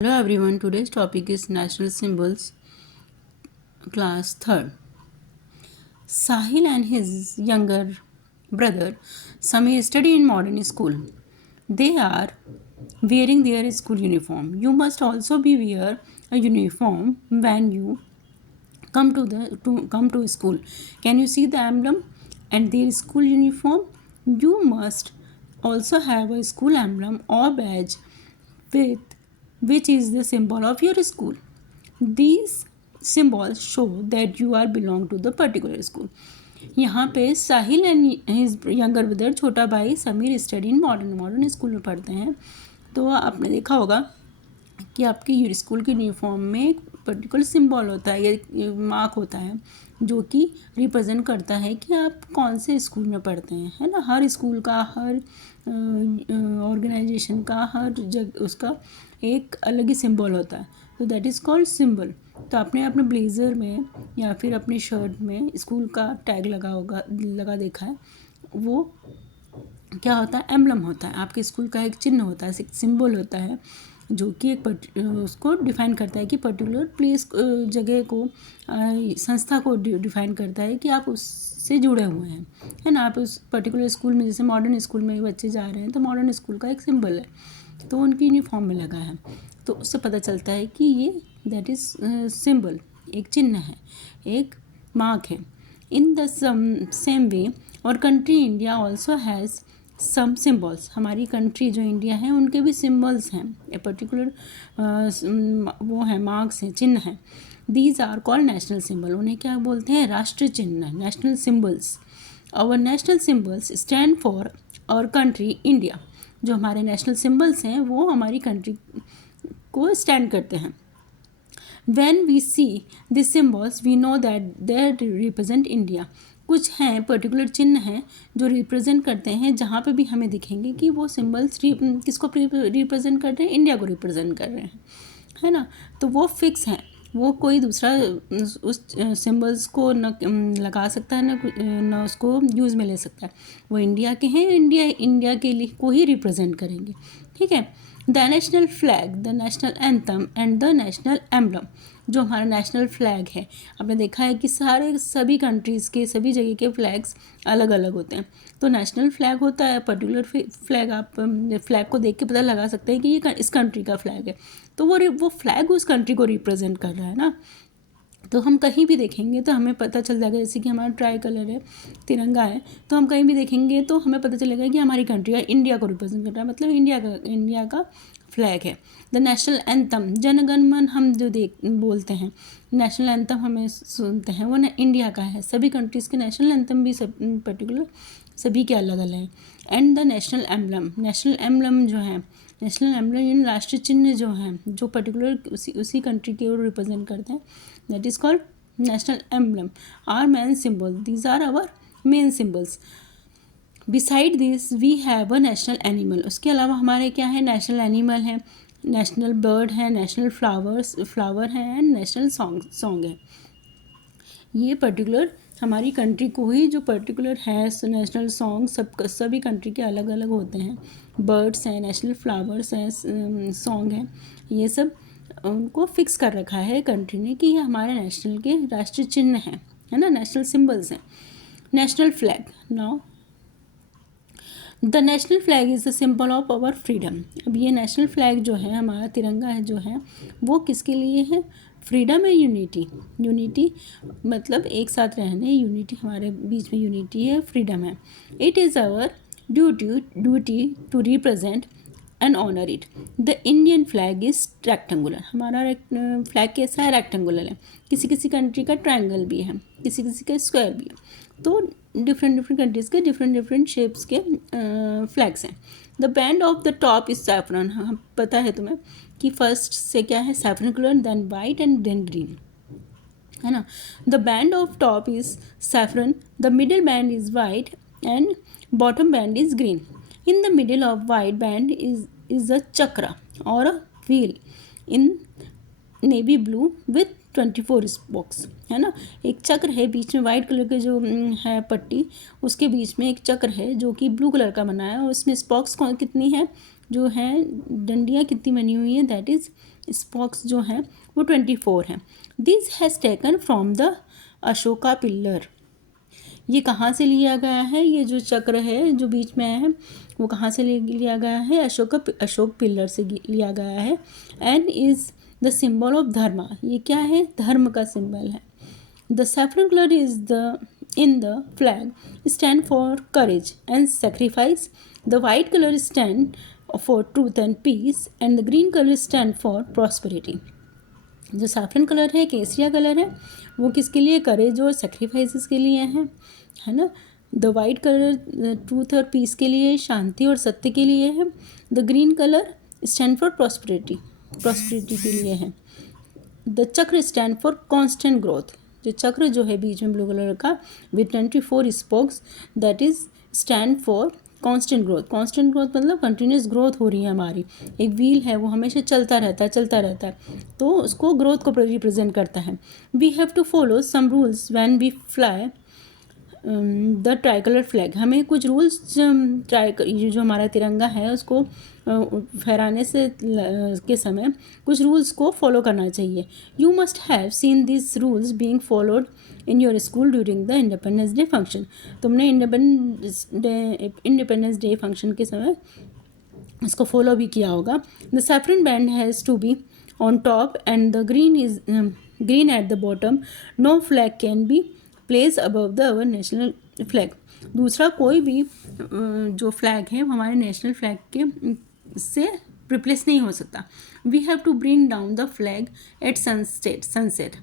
Hello everyone, today's topic is National Symbols, class 3rd. Sahil and his younger brother Samir study in modern school. They are wearing their school uniform. You must also be wear a uniform when you come to school. Can you see the emblem and their school uniform? You must also have a school emblem or badge with which is the symbol of your school. These symbols show that you are belong to the particular school. यहाँ पे साहिल and his younger brother, छोटा भाई Sameer study in modern school में पढ़ते हैं. तो आपने देखा होगा कि आपकी स्कूल की यूनिफॉर्म में एक पर्टिकुलर सिंबल होता है या मार्क होता है जो कि रिप्रेजेंट करता है कि आप कौन से स्कूल में पढ़ते हैं, है ना. हर स्कूल का, हर ऑर्गेनाइजेशन का, हर जगह उसका एक अलग ही सिंबल होता है. तो दैट इज़ कॉल्ड सिंबल. तो आपने अपने ब्लेज़र में या फिर अपनी शर्ट में स्कूल का टैग लगा देखा है. वो क्या होता है? एम्बलम होता है. आपके स्कूल का एक चिन्ह होता है, एक सिंबल होता है जो कि एक उसको डिफ़ाइन करता है कि पर्टिकुलर प्लेस, जगह को, संस्था को डिफ़ाइन करता है कि आप उससे जुड़े हुए हैं, है ना. आप उस पर्टिकुलर स्कूल में, जैसे मॉडर्न स्कूल में बच्चे जा रहे हैं तो मॉडर्न स्कूल का एक सिंबल है, तो उनकी यूनिफॉर्म में लगा है. तो उससे पता चलता है कि ये दैट इज़ सिंबल, एक चिन्ह है, एक मार्क है. इन द सेम वे और country India also has some symbols. हमारी कंट्री जो इंडिया है उनके भी सिम्बल्स हैं, ए पर्टिकुलर वो हैं, मार्क्स हैं, चिन्ह हैं. These are called national symbol. उन्हें क्या बोलते हैं? राष्ट्रीय चिन्ह, national symbols. Our national symbols stand for our country India. जो हमारे नेशनल सिम्बल्स हैं वो हमारी कंट्री को स्टैंड करते हैं. When we see these symbols, we know that they represent India. कुछ हैं पर्टिकुलर चिन्ह हैं जो रिप्रेजेंट करते हैं, जहाँ पे भी हमें दिखेंगे कि वो सिम्बल्स किसको रिप्रेजेंट कर रहे हैं? इंडिया को रिप्रेजेंट कर रहे हैं, है ना. तो वो फिक्स हैं, वो कोई दूसरा उस सिम्बल्स को न लगा सकता है, न उसको यूज़ में ले सकता है. वो इंडिया के हैं, इंडिया के लिए को ही रिप्रेजेंट करेंगे, ठीक है. The national flag, the national anthem and the national emblem. जो हमारा नेशनल फ्लैग है, आपने देखा है कि सभी कंट्रीज़ के, सभी जगह के फ्लैग्स अलग अलग होते हैं. तो नेशनल फ्लैग होता है पर्टिकुलर फ्लैग. आप फ्लैग को देख के पता लगा सकते हैं कि ये इस कंट्री का फ्लैग है. तो वो फ्लैग उस कंट्री को रिप्रेजेंट कर रहा है ना. तो हम कहीं भी देखेंगे तो हमें पता चल जाएगा, जैसे कि हमारा ट्राई कलर है, तिरंगा है, तो हम कहीं भी देखेंगे तो हमें पता चलेगा कि हमारी कंट्री का, इंडिया को रिप्रेजेंट कर रहा है, मतलब इंडिया का फ्लैग है. द नेशनल एंथम, जनगण मन हम जो बोलते हैं, नेशनल एंथम हमें सुनते हैं, वो इंडिया का है. सभी कंट्रीज़ के नेशनल एंथम भी पर्टिकुलर सभी के अलग अलग हैं. एंड द नेशनल एम्बलम जो है, नेशनल एम्बलम यानी राष्ट्रीय चिन्ह जो हैं, जो पर्टिकुलर उसी कंट्री के रिप्रेजेंट करते हैं, that is called national emblem. Are main symbol, these are our main symbols. Beside this we have a national animal. उसके अलावा हमारे क्या है? नेशनल एनिमल है, नेशनल बर्ड है, नेशनल फ्लावर है एंड नेशनल सॉन्ग है. ये पर्टिकुलर हमारी कंट्री को ही जो पर्टिकुलर है नेशनल सॉन्ग, सभी कंट्री के अलग अलग होते हैं. बर्ड्स हैं, नेशनल फ्लावर्स हैं, सॉन्ग हैं, ये सब उनको फिक्स कर रखा है कंट्री ने कि ये हमारे नेशनल के राष्ट्रीय चिन्ह हैं, है ना, नेशनल सिम्बल्स हैं. National flag. Now the national flag is the symbol of our freedom. अब ये नेशनल फ्लैग जो है, हमारा तिरंगा है जो है, वो किसके लिए है? फ्रीडम है, यूनिटी मतलब एक साथ रहने, यूनिटी, हमारे बीच में यूनिटी है, फ्रीडम है. It is our duty to represent and honour it. The Indian flag is rectangular. हमारा फ्लैग कैसा है? रेक्टेंगुलर है. किसी किसी कंट्री का ट्रायंगल भी है, किसी किसी का स्क्वायर भी है. तो डिफरेंट कंट्रीज़ के डिफरेंट शेप्स के फ्लैग्स हैं. The band of the top is saffron. हाँ, पता है तुम्हें कि फर्स्ट से क्या है? Saffron colour, then white and then green, है ना. The band of top is saffron, the middle band is white and bottom band is green. In the middle of white band is a chakra और a wheel in navy blue with 24 spokes, है ना. एक चक्र है बीच में, white colour के जो है पट्टी, उसके बीच में एक चक्र है जो कि ब्लू कलर का बना है, और उसमें स्पोक्स कितनी है, जो है डंडियाँ कितनी बनी हुई हैं, दैट इज़ स्पॉक्स जो हैं वो 24 हैं। This has taken from the Ashoka pillar. ये कहाँ से लिया गया है? ये जो चक्र है जो बीच में है वो कहाँ से लिया गया है? अशोक पिल्लर से लिया गया है। And is the symbol of dharma. ये क्या है? धर्म का सिंबल है। The saffron colour is the in the flag stand for courage and sacrifice. The white color stand for truth and peace and the green color stand for prosperity. जो saffron colour है, केसरिया colour है, वो किसके लिए? करेज और sacrifices के लिए है ना। द वाइट कलर ट्रूथ और पीस के लिए, शांति और सत्य के लिए है। The green colour stand for prosperity के लिए है। द चक्र स्टैंड फॉर कॉन्स्टेंट ग्रोथ। जो चक्र जो है बीच में ब्लू कलर का with 24 spokes, that is stand for constant growth. Constant growth मतलब कंटिन्यूस ग्रोथ हो रही है हमारी। एक व्हील है वो हमेशा चलता रहता है, तो उसको ग्रोथ को रिप्रेजेंट करता है। We have to follow some rules when we fly the tricolour flag. हमें कुछ रूल्स जो हमारा तिरंगा है उसको फहराने से के समय कुछ रूल्स को फॉलो करना चाहिए। You must have seen this rules being followed in your school during the independence day function. तुमने इंडिपेंडेंस डे फंक्शन के समय इसको फॉलो भी किया होगा। The saffron band has to be on top and the green at the bottom. No flag can be place above the our national flag. दूसरा कोई भी जो फ्लैग है हमारे नेशनल फ्लैग के से रिप्लेस नहीं हो सकता। We have to bring down the flag at sunset.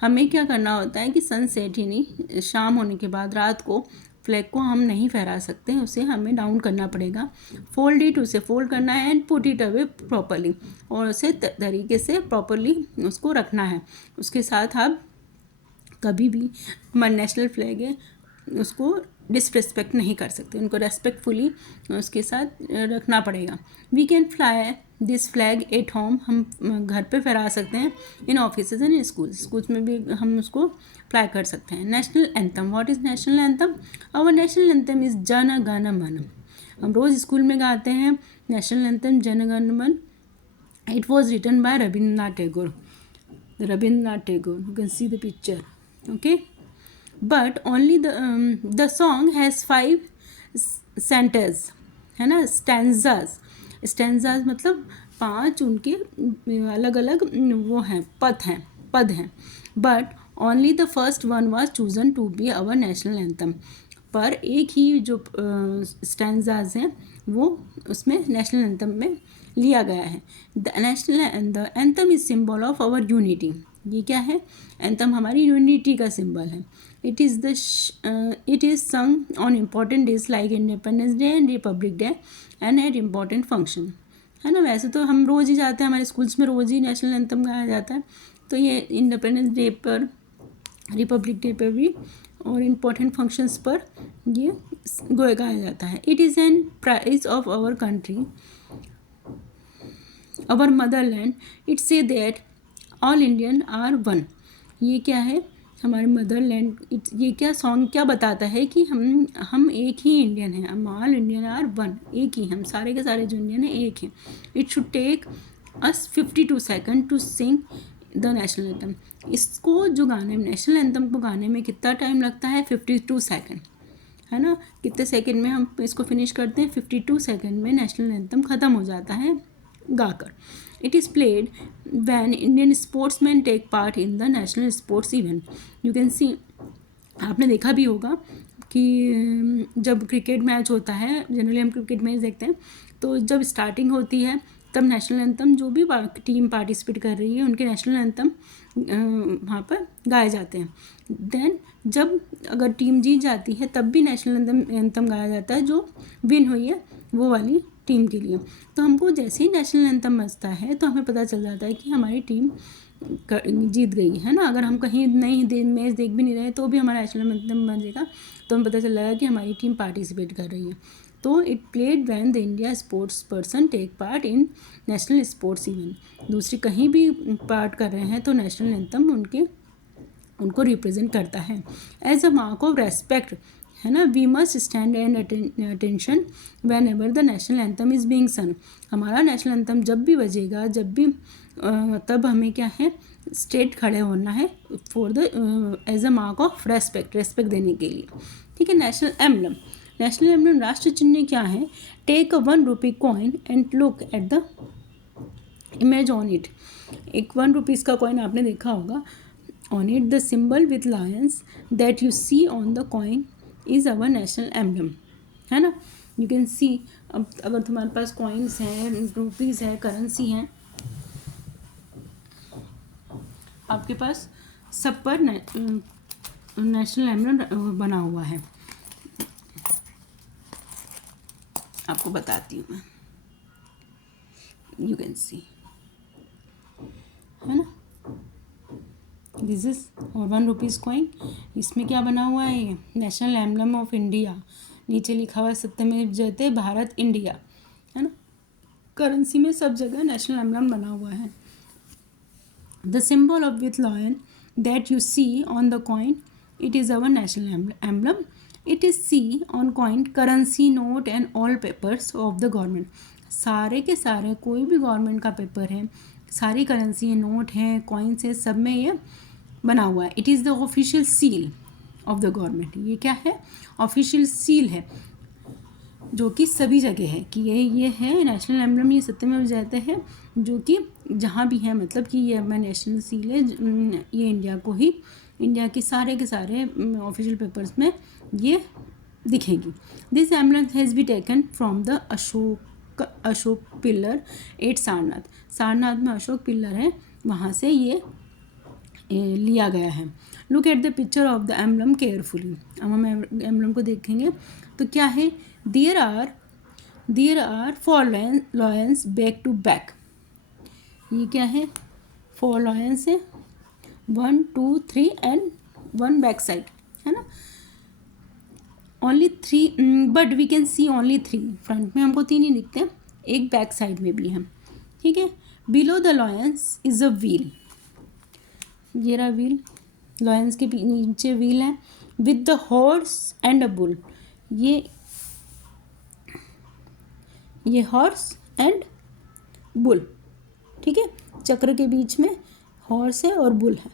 हमें क्या करना होता है कि सनसेट ही नहीं, शाम होने के बाद रात को फ्लैग को हम नहीं फहरा सकते, उसे हमें डाउन करना पड़ेगा। फोल्ड इट, उसे फोल्ड करना है। And put it away properly, और उसे तरीके से प्रॉपरली उसको रखना है। उसके साथ आप कभी भी हमारा नेशनल फ्लैग है उसको डिसरिस्पेक्ट नहीं कर सकते, उनको रेस्पेक्टफुली उसके साथ रखना पड़ेगा। We can fly this flag at home. हम घर पे फहरा सकते हैं। In office and in schools में भी हम उसको फ्लाई कर सकते हैं। National anthem. What is national anthem? Our national anthem is Jana Gana मन। हम रोज़ स्कूल में गाते हैं national anthem Jana Gana Mana. It was written by Rabindranath Tagore. You can see the picture. Okay, but only the song has 5 stanzas, है ना। stanzas मतलब 5 उनके अलग अलग वो हैं, पद हैं। but only the first one was chosen to be our national anthem। पर एक ही जो stanzas हैं वो उसमें नेशनल एंथम में लिया गया है। The anthem is symbol of our unity. ये क्या है? एंथम हमारी यूनिटी का सिंबल है। It is sung on important days like independence day and republic day and at important function, है ना। वैसे तो हम रोज़ ही जाते हैं, हमारे स्कूल्स में रोज़ ही नेशनल एंथम गाया जाता है। तो ये इंडिपेंडेंस डे पर, रिपब्लिक डे पर भी और इम्पॉर्टेंट फंक्शंस पर ये गाया जाता है। It is an prize of our country, our motherland. It say that all Indian are one. ये क्या है? हमारे मदरलैंड। ये क्या सॉन्ग क्या बताता है कि हम एक ही इंडियन हैं। हम ऑल इंडियन आर वन, एक ही, हम सारे के सारे जो इंडियन हैं एक हैं। It should take us 52 second to sing the national anthem. इसको जो गाने में, नेशनल एंथम को गाने में कितना टाइम लगता है? 52 सेकंड, है ना। कितने सेकंड में हम इसको फिनिश करते हैं? 52 सेकंड में नेशनल एंथम ख़त्म हो जाता है गाकर। It is played when Indian sportsman take part in the national sports event. You can see, आपने देखा भी होगा कि जब क्रिकेट मैच होता है, जनरली हम क्रिकेट मैच देखते हैं, तो जब स्टार्टिंग होती है तब नेशनल एंथम जो भी टीम पार्टिसिपेट कर रही है उनके नेशनल एंथम वहाँ पर गाए जाते हैं। देन जब अगर टीम जीत जाती है तब भी नेशनल एंथम गाया जाता है जो विन हुई है वो वाली टीम के लिए। तो हमको जैसे ही नेशनल एंथम बजता है तो हमें पता चल जाता है कि हमारी टीम जीत गई है ना। अगर हम कहीं नहीं मैच देख भी नहीं रहे तो भी हमारा नेशनल एंथम बजेगा तो हमें पता चल जाएगा कि हमारी टीम पार्टिसिपेट कर रही है। तो it played when the India sports person take part in national sports event. दूसरी कहीं भी पार्ट कर रहे हैं तो नेशनल एंथम उनको रिप्रेजेंट करता है। As a mark of respect, है ना, we must stand and attention whenever the national anthem is being sung. हमारा नेशनल एंथम जब भी बजेगा, जब भी तब हमें क्या है, स्ट्रेट खड़े होना है for the as a mark of respect देने के लिए, ठीक है। नेशनल एम्बलम राष्ट्र चिन्ह क्या है? Take a 1 rupee coin and look at the image on it. एक 1 रुपीज़ का कॉइन आपने देखा होगा, on it the symbol with lions that you see on the coin is our national emblem, है ना। यू कैन सी, अब अगर तुम्हारे पास कॉइन्स हैं, रुपीज़ है, करेंसी हैं, आपके पास सब पर नेशनल एम्बलम बना हुआ है। आपको बताती हूँ मैं, यू कैन सी, है ना। दिस इज और 1 रुपीज़ कॉइन, इसमें क्या बना हुआ है? ये नेशनल एम्बलम ऑफ इंडिया, नीचे लिखा हुआ है सत्यमेव जयते भारत इंडिया, है ना। करेंसी में सब जगह नेशनल एम्बलम बना हुआ है। The symbol of with lion that you see on the coin, it is our national emblem. It is see on coin, currency, note and all papers of the government. सारे के सारे कोई भी government का paper है, सारी currency है, note हैं, कॉइन्स है, सब में ये बना हुआ है। It is the official seal of the government. ये क्या है? ऑफिशियल सील है, जो कि सभी जगह है कि ये है नेशनल एम्बलम, ये सत्यमेव जयते है, जो कि जहाँ भी है, मतलब कि ये हमारा नेशनल सील है, ये इंडिया को ही, इंडिया के सारे ऑफिशियल पेपर्स में ये दिखेगी। This emblem has be taken from the Ashok pillar at Sarnath में अशोक पिलर है, वहाँ से ये लिया गया है। Look at the picture of the emblem carefully. अब हम एम्बलम को देखेंगे तो क्या है? There are 4 lions back to back. ये क्या है? 4 लायंस है, 1 2 3 एंड 1 बैक साइड, है ना। Only 3, but we can see only 3। Front में हमको 3 ही दिखते हैं, एक बैक साइड में भी है, ठीक है। Below the Lions is a wheel, ये रहा व्हील, लायंस के नीचे व्हील है, with the horse and a bull. ये हॉर्स एंड बुल, ठीक है। चक्र के बीच में हॉर्स है और बुल है।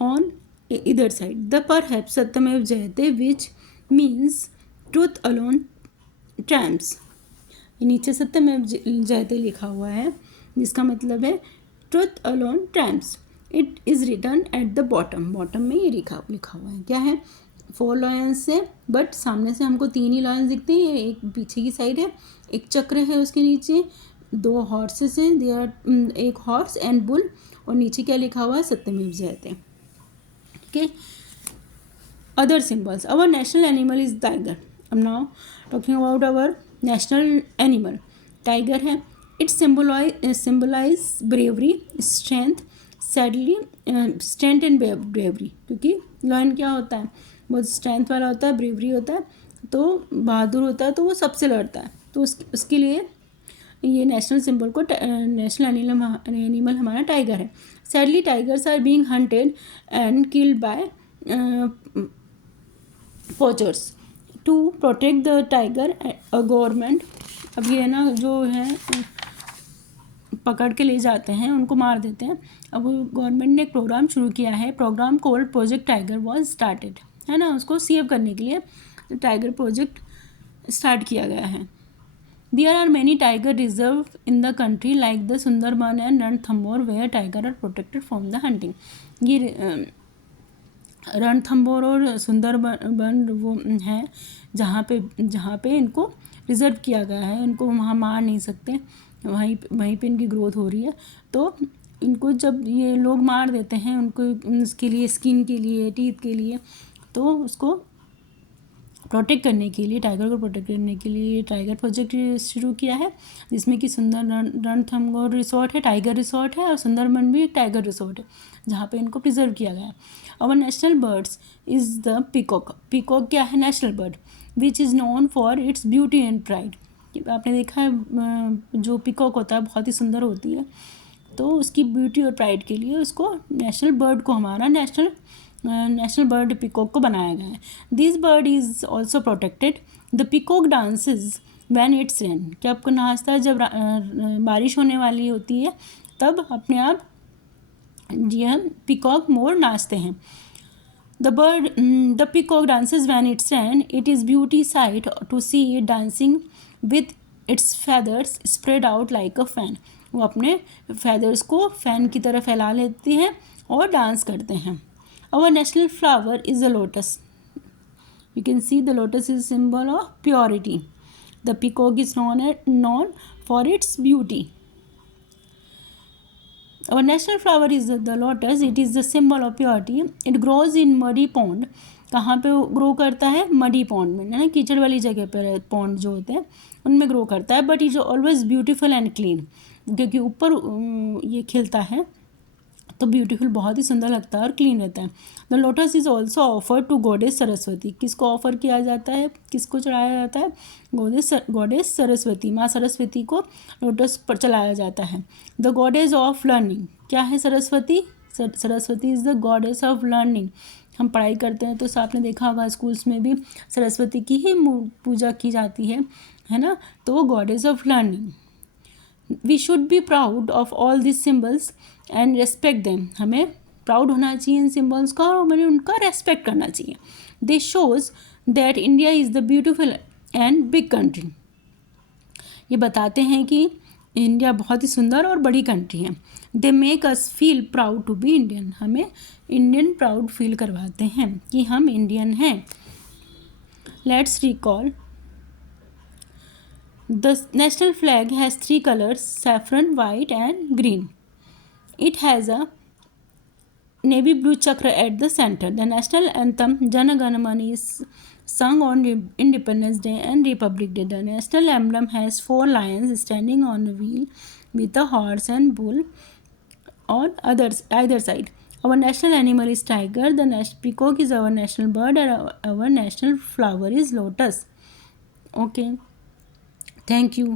ऑन इधर side the perhaps Satyameva Jayate which means truth alone trumps. नीचे सत्यमेव जयते लिखा हुआ है, जिसका मतलब है truth alone trumps. It is written at the bottom में ये लिखा हुआ है। क्या है? 4 लायंस है, बट सामने से हमको 3 ही लायंस दिखते हैं, एक पीछे की साइड है, एक चक्र है उसके नीचे, 2 हॉर्सेस हैं, दे आर एक हॉर्स एंड बुल, और नीचे क्या लिखा हुआ है? सत्यमेव जयते, ठीक है। Other symbols, our national animal is tiger. अब now talking about our national animal, tiger है। It symbolise bravery, strength, strength and bravery, क्योंकि लायन क्या होता है? बहुत स्ट्रेंथ वाला होता है, ब्रेवरी होता है, तो बहादुर होता है, तो वो सबसे लड़ता है, तो उसके लिए ये नेशनल सिंबल को नेशनल एनिमल हमारा टाइगर है। Sadly tigers are being hunted and killed by poachers to protect the tiger. Government, अब ये ना जो है पकड़ के ले जाते हैं, उनको मार देते हैं। अब गवर्नमेंट ने एक प्रोग्राम शुरू किया है, program called project tiger was started, है ना। उसको सेव करने के लिए टाइगर प्रोजेक्ट स्टार्ट किया गया है। There are many tiger reserve in the country like the Sundarban and Ranthambore where tiger are protected from the hunting. ये रणथंभौर और सुंदरबन वो हैं जहाँ पे इनको रिजर्व किया गया है, इनको वहाँ मार नहीं सकते, वहीं पे इनकी ग्रोथ हो रही है। तो इनको जब ये लोग मार देते हैं, उनको उसके लिए, स्किन के लिए, टीथ के लिए, तो उसको प्रोटेक्ट करने के लिए, टाइगर को प्रोटेक्ट करने के लिए टाइगर प्रोजेक्ट शुरू किया है, जिसमें कि रणथंभौर रिसोर्ट है, टाइगर रिसोर्ट है, और सुंदरबन भी एक टाइगर रिसोर्ट है, जहाँ पे इनको प्रिजर्व किया गया है। Our national birds is the peacock. Peacock क्या है? National bird which is known for its beauty and pride. आपने देखा है जो पीकॉक होता है बहुत ही सुंदर होती है, तो उसकी ब्यूटी और प्राइड के लिए उसको नेशनल बर्ड को हमारा नेशनल बर्ड पीकॉक को बनाया गया है। This bird is also protected. The peacock dances when it's rain, कब नाचता है, जब बारिश होने वाली होती है तब अपने आप जी हम पीकॉक मोर नाचते हैं. The peacock dances when it's rain. It is beauty sight to see it dancing with its feathers spread out like a fan. वो अपने feathers को fan की तरह फैला लेती हैं और डांस करते हैं. Our national flower is the lotus. You can see the lotus is a symbol of purity. The peacock is known for its beauty. Our national flower is the lotus. It is the symbol of purity. It grows in muddy pond. कहाँ पे grow करता है? Muddy pond में, है ना, कीचड़ वाली जगह पर पॉन्ड जो होते हैं उनमें ग्रो करता है. But is always beautiful and clean, क्योंकि ऊपर ये खिलता है तो ब्यूटीफुल, बहुत ही सुंदर लगता है और क्लीन रहता है. The lotus is also offer to goddess Saraswati. किसको ऑफर किया जाता है, किसको चढ़ाया जाता है? गॉडेस सरस्वती, माँ सरस्वती को लोटस पर चलाया जाता है. The goddess of learning. क्या है Saraswati? Saraswati is the goddess of learning. हम पढ़ाई करते हैं तो आपने देखा होगा स्कूल्स में भी सरस्वती की ही पूजा की जाती है ना, तो वो goddess of learning. We should be proud of all this symbols and respect them. हमें प्राउड होना चाहिए इन सिम्बल्स का और हमें उनका रेस्पेक्ट करना चाहिए. This shows that India is the beautiful and big country. ये बताते हैं कि इंडिया बहुत ही सुंदर और बड़ी कंट्री है. They make us feel proud to be Indian. हमें इंडियन प्राउड फील करवाते हैं कि हम इंडियन हैं. Let's recall. The national flag has 3 colors: saffron, white and green. It has a navy blue chakra at the center. The national anthem Jana Gana Mana is sung on Independence Day and Republic Day. The national emblem has 4 lions standing on a wheel with a horse and bull on either side. Our national animal is tiger. The peacock is our national bird and our national flower is lotus. Okay. Thank you.